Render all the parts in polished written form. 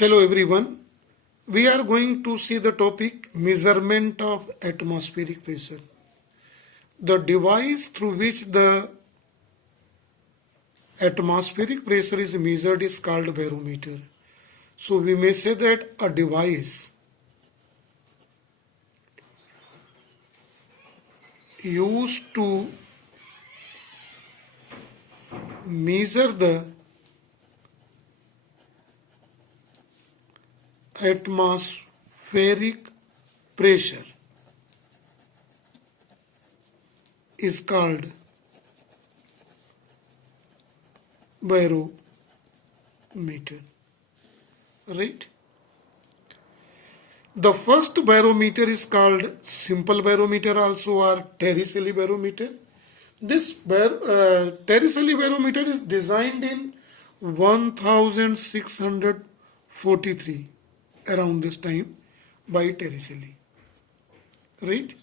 Hello everyone. We are going to see the topic measurement of atmospheric pressure. The device through which the atmospheric pressure is measured is called barometer. So we may say that a device used to measure the atmospheric pressure is called barometer, right? The first barometer is called simple barometer also, or Torricelli barometer. This Torricelli barometer is designed in 1643, around this time, by Torricelli, right?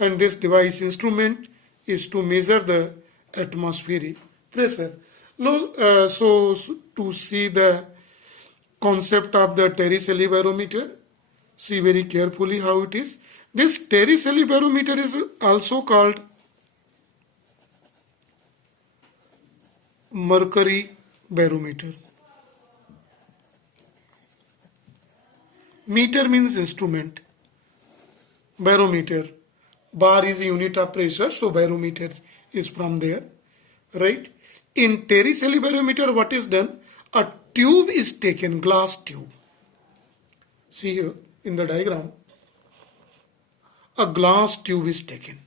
And this device instrument is to measure the atmospheric pressure. So to see the concept of the Torricelli barometer, see very carefully how it is. This Torricelli barometer is also called mercury barometer. Meter means instrument. Barometer. Bar is a unit of pressure, so barometer is from there, right? In Torricelli barometer, what is done? A tube is taken, glass tube. See here in the diagram, a glass tube is taken.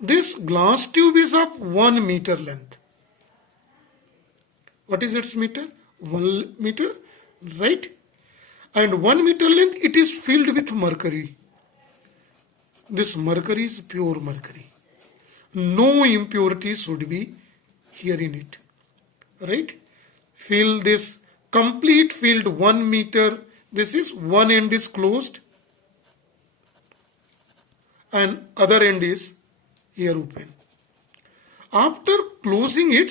This glass tube is of 1 meter length. What is its meter? 1 meter, right? And 1 meter length, it is filled with mercury. This mercury is pure mercury. No impurities should be here in it, right? Fill this complete filled 1 meter. This is one end is closed and other end is here open. After closing it,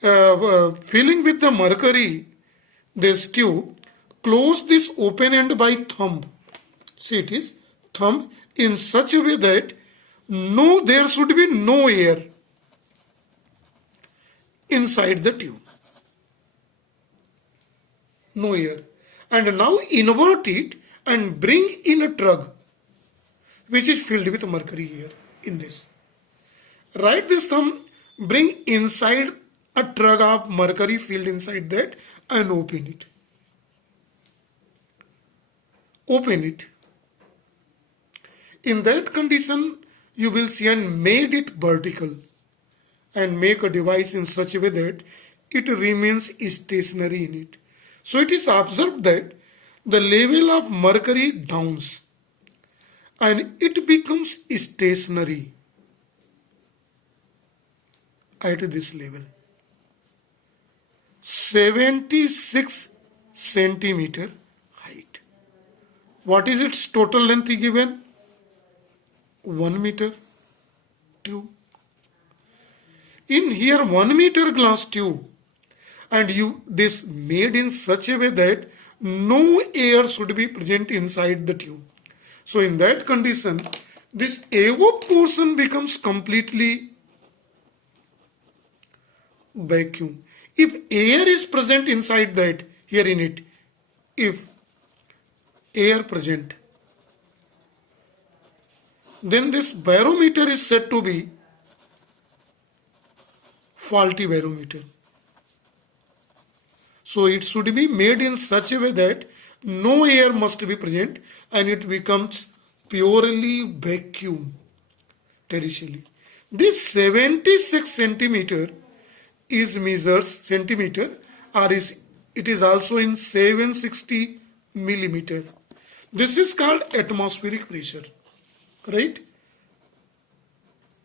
filling with the mercury, this tube, close this open end by thumb. See, it is thumb in such a way that there should be no air inside the tube. No air. And now invert it and bring in a trug which is filled with mercury here in this. Right this thumb, bring inside a trug of mercury filled inside that and open it. Open it. In that condition, you will see and made it vertical and make a device in such a way that it remains stationary in it. So it is observed that the level of mercury downs and it becomes stationary at this level. 76 centimeter height. What is its total length given? 1 meter tube. In here 1 meter glass tube, and this made in such a way that no air should be present inside the tube. So in that condition, this evoked portion becomes completely vacuum. If air is present inside that, here in it, if air present, then this barometer is said to be faulty barometer. So it should be made in such a way that no air must be present and it becomes purely vacuum. Torricelli. This 76 centimeter is measures centimeter, or it is also in 760 millimeter. This is called atmospheric pressure, right?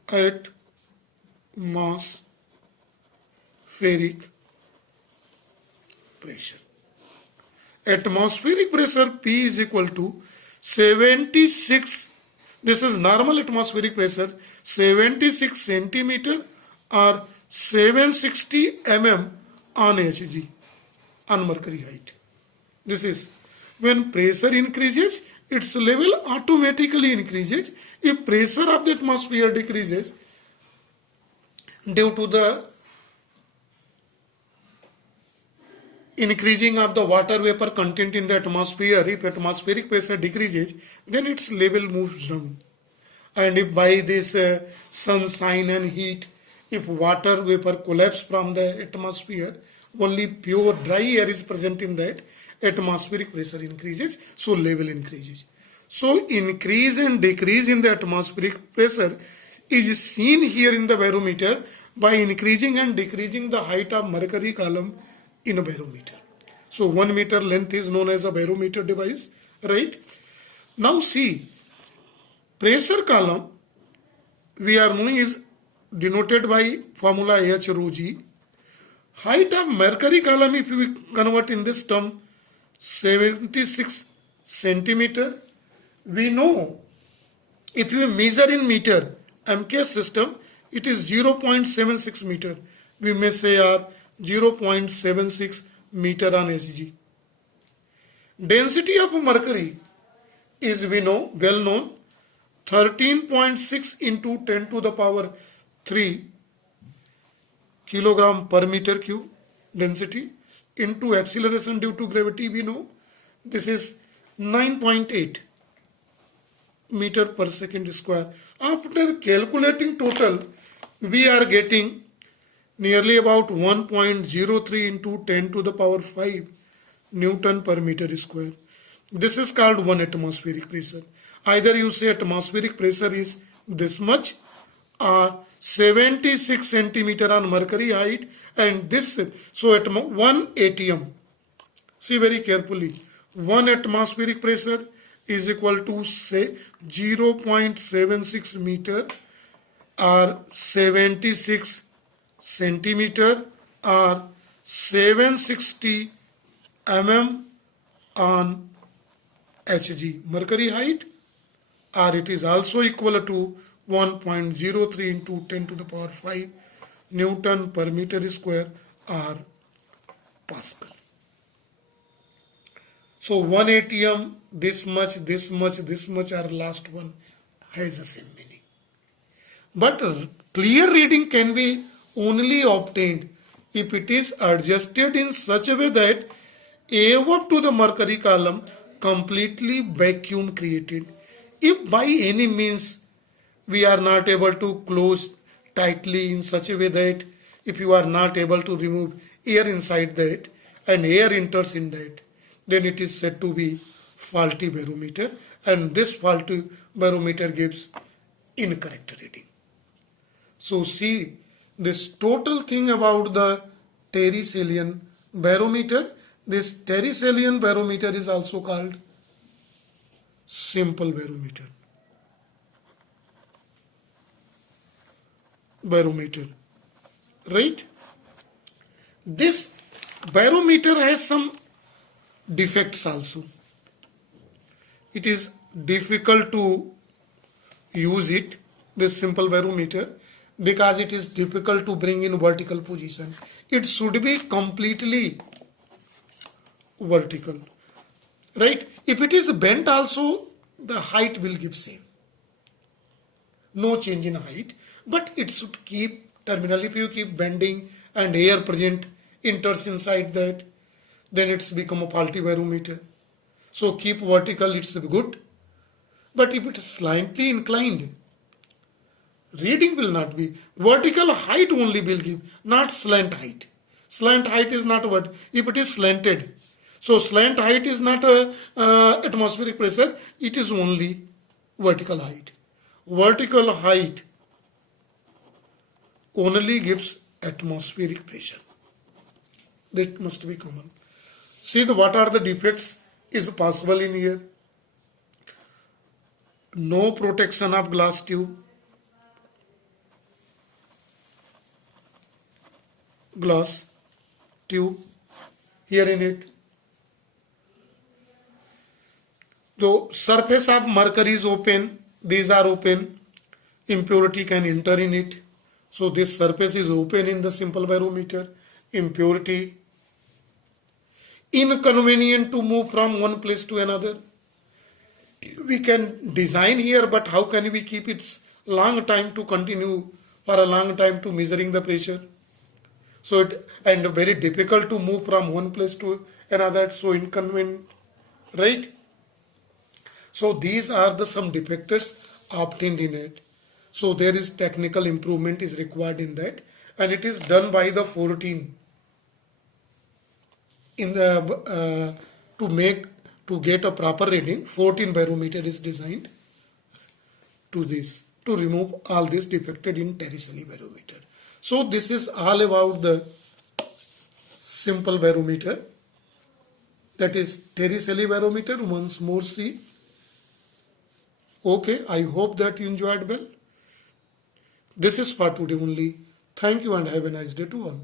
Atmospheric pressure. Atmospheric pressure P is equal to 76. This is normal atmospheric pressure, 76 centimeter or 760 mm on Hg, on mercury height. This is when pressure increases, its level automatically increases. If pressure of the atmosphere decreases due to the increasing of the water vapor content in the atmosphere, if atmospheric pressure decreases, then its level moves down. And if by this sunshine and heat, if water vapor collapse from the atmosphere, only pure dry air is present in that, atmospheric pressure increases, so level increases. So increase and decrease in the atmospheric pressure is seen here in the barometer by increasing and decreasing the height of mercury column in a barometer. So 1 meter length is known as a barometer device, right? Now see, pressure column we are knowing is denoted by formula H rho g. Height of mercury column, if we convert in this term, 76 centimeter. We know if you measure in meter, MKS system, it is 0.76 meter. We may say 0.76 meter on Hg. Density of mercury is, we know, well known, 13.6 into 10 to the power 3 kilogram per meter cube density into acceleration due to gravity, we know this is 9.8 meter per second square. After calculating total, we are getting nearly about 1.03 into 10 to the power 5 Newton per meter square. This is called 1 atmospheric pressure. Either you say atmospheric pressure is this much or 76 centimeter on mercury height and this, so at 1 atm. See very carefully, 1 atmospheric pressure is equal to say 0.76 meter or 76 centimeter or 760 mm on Hg mercury height, or it is also equal to 1.03 into 10 to the power 5 Newton per meter square or Pascal. So 1 atm, this much, this much, this much, or last one has the same meaning. But clear reading can be only obtained if it is adjusted in such a way that above to the mercury column completely vacuum created. If by any means we are not able to close tightly in such a way that if you are not able to remove air inside that and air enters in that, then it is said to be faulty barometer, and this faulty barometer gives incorrect reading. So see this total thing about the Terry-Salian barometer. This Terry-Salian barometer is also called simple barometer. Right? This barometer has some defects also. It is difficult to use it, this simple barometer, because it is difficult to bring in vertical position. It should be completely vertical, right? If it is bent also, the height will give same, no change in height, but it should keep terminal. If you keep bending and air present enters inside that, then it's become a faulty barometer. So keep vertical, it's good, but if it is slightly inclined, reading will not be. Vertical height only will give, not slant height. Slant height is not what, if it is slanted. So slant height is not a atmospheric pressure, it is only vertical height. Vertical height only gives atmospheric pressure. That must be common. See what are the defects is possible in here. No protection of glass tube. Glass tube here in it. The surface of mercury is open. These are open. Impurity can enter in it. So this surface is open in the simple barometer. impurity, inconvenient to move from one place to another. We can design here, but how can we keep its long time to continue for a long time to measuring the pressure? So it and very difficult to move from one place to another, so inconvenient, right? So these are the some defectors obtained in it. So there is technical improvement is required in that, and it is done by the 14 in the to get a proper reading. 14 barometer is designed to remove all this defected in Torricelli barometer. So this is all about the simple barometer, that is Torricelli barometer. Once more see. Okay, I hope that you enjoyed well. This is for today only. Thank you and have a nice day to all.